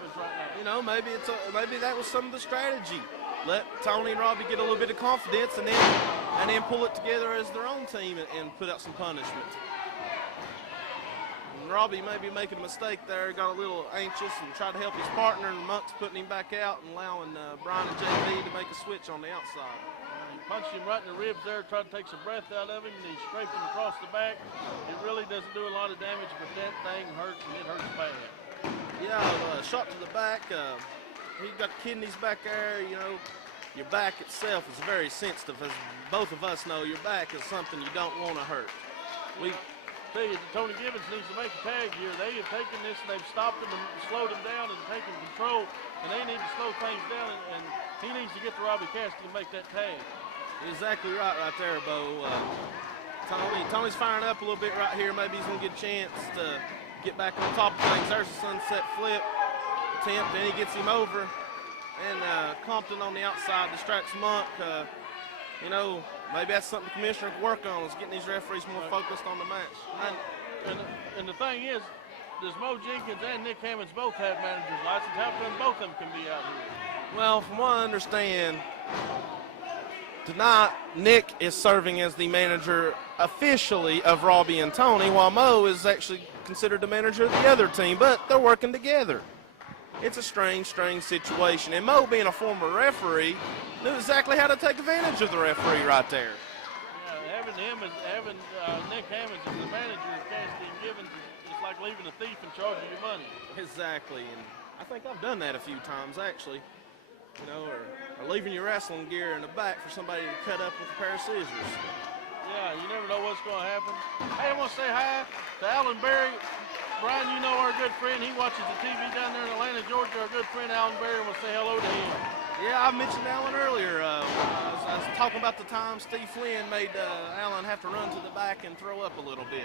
Givens right now. You know, maybe that was some of the strategy. Let Tony and Robbie get a little bit of confidence, and then pull it together as their own team and put out some punishment. And Robbie may be making a mistake there, got a little anxious and tried to help his partner, and Monk's putting him back out and allowing Brian and JV to make a switch on the outside. He punched him right in the ribs there, tried to take some breath out of him, and he scraped him across the back. It really doesn't do a lot of damage, but that thing hurts, and it hurts bad. Yeah, shot to the back. He got kidneys back there. You know, your back itself is very sensitive. As both of us know, your back is something you don't want to hurt. We tell you, Tony Givens needs to make a tag here. They have taken this, and they've stopped him and slowed him down and taken control, and they need to slow things down, and he needs to get to Robbie Cassidy and make that tag. Exactly right there, Bo. Tony's firing up a little bit right here. Maybe he's going to get a chance to get back on top of things. There's a sunset flip attempt, and he gets him over. And Compton on the outside distracts Monk. You know, maybe that's something the commissioner can work on, is getting these referees more focused on the match. And the thing is, does Mo Jenkins and Nick Hammonds both have manager's license? How come both of them can be out here? Well, from what I understand, tonight Nick is serving as the manager officially of Robbie and Tony, while Mo is actually considered the manager of the other team, but they're working together. It's a strange situation. And Mo, being a former referee, knew exactly how to take advantage of the referee right there. Yeah, having Nick Hammonds as the manager of Cassidy and Givens is like leaving a thief in charge of your money. Exactly, and I think I've done that a few times actually. You know, or leaving your wrestling gear in the back for somebody to cut up with a pair of scissors. Yeah, you never know what's going to happen. Hey, I want to say hi to Alan Berry. Brian, you know our good friend. He watches the TV down there in Atlanta, Georgia. Our good friend Alan Berry, will say hello to him. Yeah, I mentioned Alan earlier. I was talking about the time Steve Flynn made Alan have to run to the back and throw up a little bit.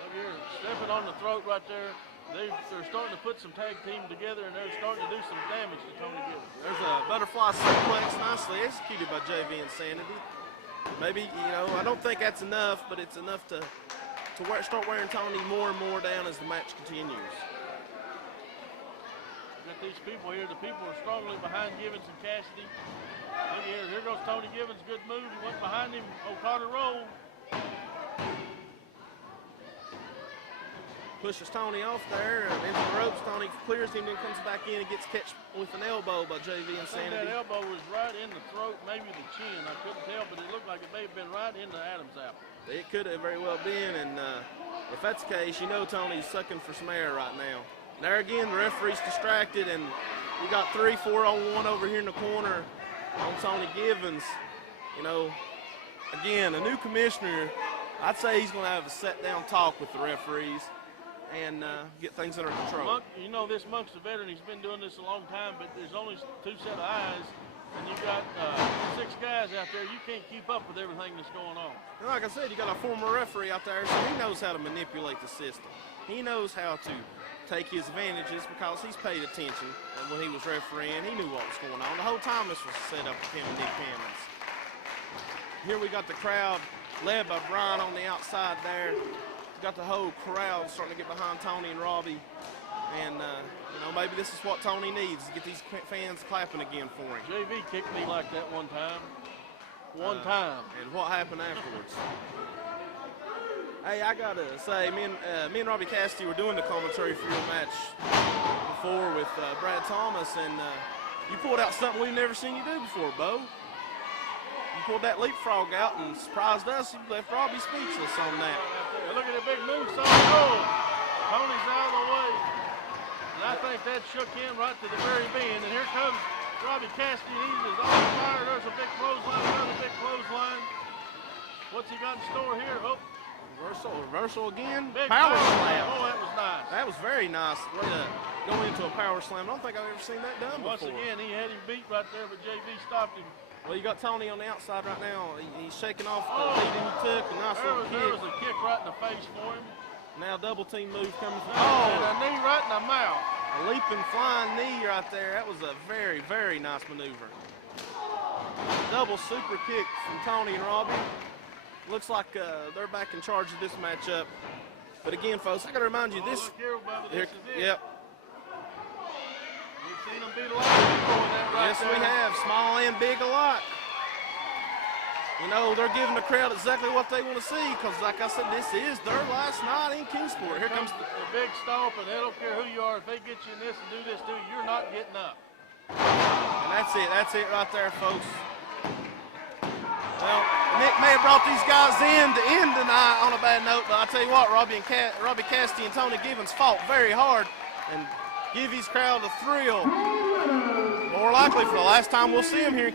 Look here, stepping on the throat right there. They're starting to put some tag team together, and they're starting to do some damage to Tony Givens. There's a butterfly suplex, nicely executed by JV Insanity. Maybe, you know, I don't think that's enough, but it's enough to start wearing Tony more and more down as the match continues. Got these people here. The people are strongly behind Givens and Cassidy. Look here goes Tony Givens. Good move. He went behind him. O'Connor roll. Pushes Tony off there into the ropes. Tony clears him, then comes back in and gets catched with an elbow by JV Insanity. That elbow was right in the throat, maybe the chin. I couldn't tell, but it looked like it may have been right into Adam's apple. It could have very well been, and if that's the case, you know Tony's sucking for some air right now. And there again, the referee's distracted, and we got 3-4 on 1 over here in the corner on Tony Givens. You know, again, a new commissioner, I'd say he's going to have a sit-down talk with the referees and get things under control. Monk, you know, this Monk's a veteran. He's been doing this a long time, but there's only 2 set of eyes. And you got 6 guys out there. You can't keep up with everything that's going on. And like I said, you got a former referee out there, so he knows how to manipulate the system. He knows how to take his advantages because he's paid attention. And when he was refereeing, he knew what was going on. The whole time this was set up with him and Nick Hammonds. Here we got the crowd led by Brian on the outside there. Got the whole crowd starting to get behind Tony and Robbie. And, you know, maybe this is what Tony needs, to get these fans clapping again for him. JV kicked me like that one time. One time. And what happened afterwards? Hey, I got to say, me and Robbie Cassidy were doing the commentary for your match before with Brad Thomas, and you pulled out something we've never seen you do before, Bo. You pulled that leapfrog out and surprised us. You left Robbie speechless on that. Look at the big moonsault. Oh, Tony's out of the way. And I think that shook him right to the very end. And here comes Robbie Cassidy. He's on fire. There's a big clothesline, another big clothesline. What's he got in store here? Oh, reversal again. Big power slam. Oh, that was nice. That was very nice way to go into a power slam. I don't think I've ever seen that done Once before. Once again, he had him beat right there, but JV stopped him. Well, you got Tony on the outside right now. He's shaking off the lead he took. A nice little kick. There was a kick right in the face for him. Now double team move coming from. And a knee right in the mouth. A leaping, flying knee right there. That was a very, very nice maneuver. Double super kick from Tony and Robbie. Looks like they're back in charge of this matchup. But again, folks, I got to remind you this. Look here, Bubba, this is it. Yep. Seen them beat a lot of people with that right Yes, there. we have. Small and big alike. You know, they're giving the crowd exactly what they want to see because, like I said, this is their last night in Kingsport. Here comes the big stomp, and they don't care who you are. If they get you in this and do this to you, you're not getting up. And that's it. That's it right there, folks. Well, Nick may have brought these guys in to end tonight on a bad note, but I tell you what, Robbie Cassidy and Tony Givens fought very hard and give his crowd a thrill. More likely for the last time we'll see them here in Kingsport.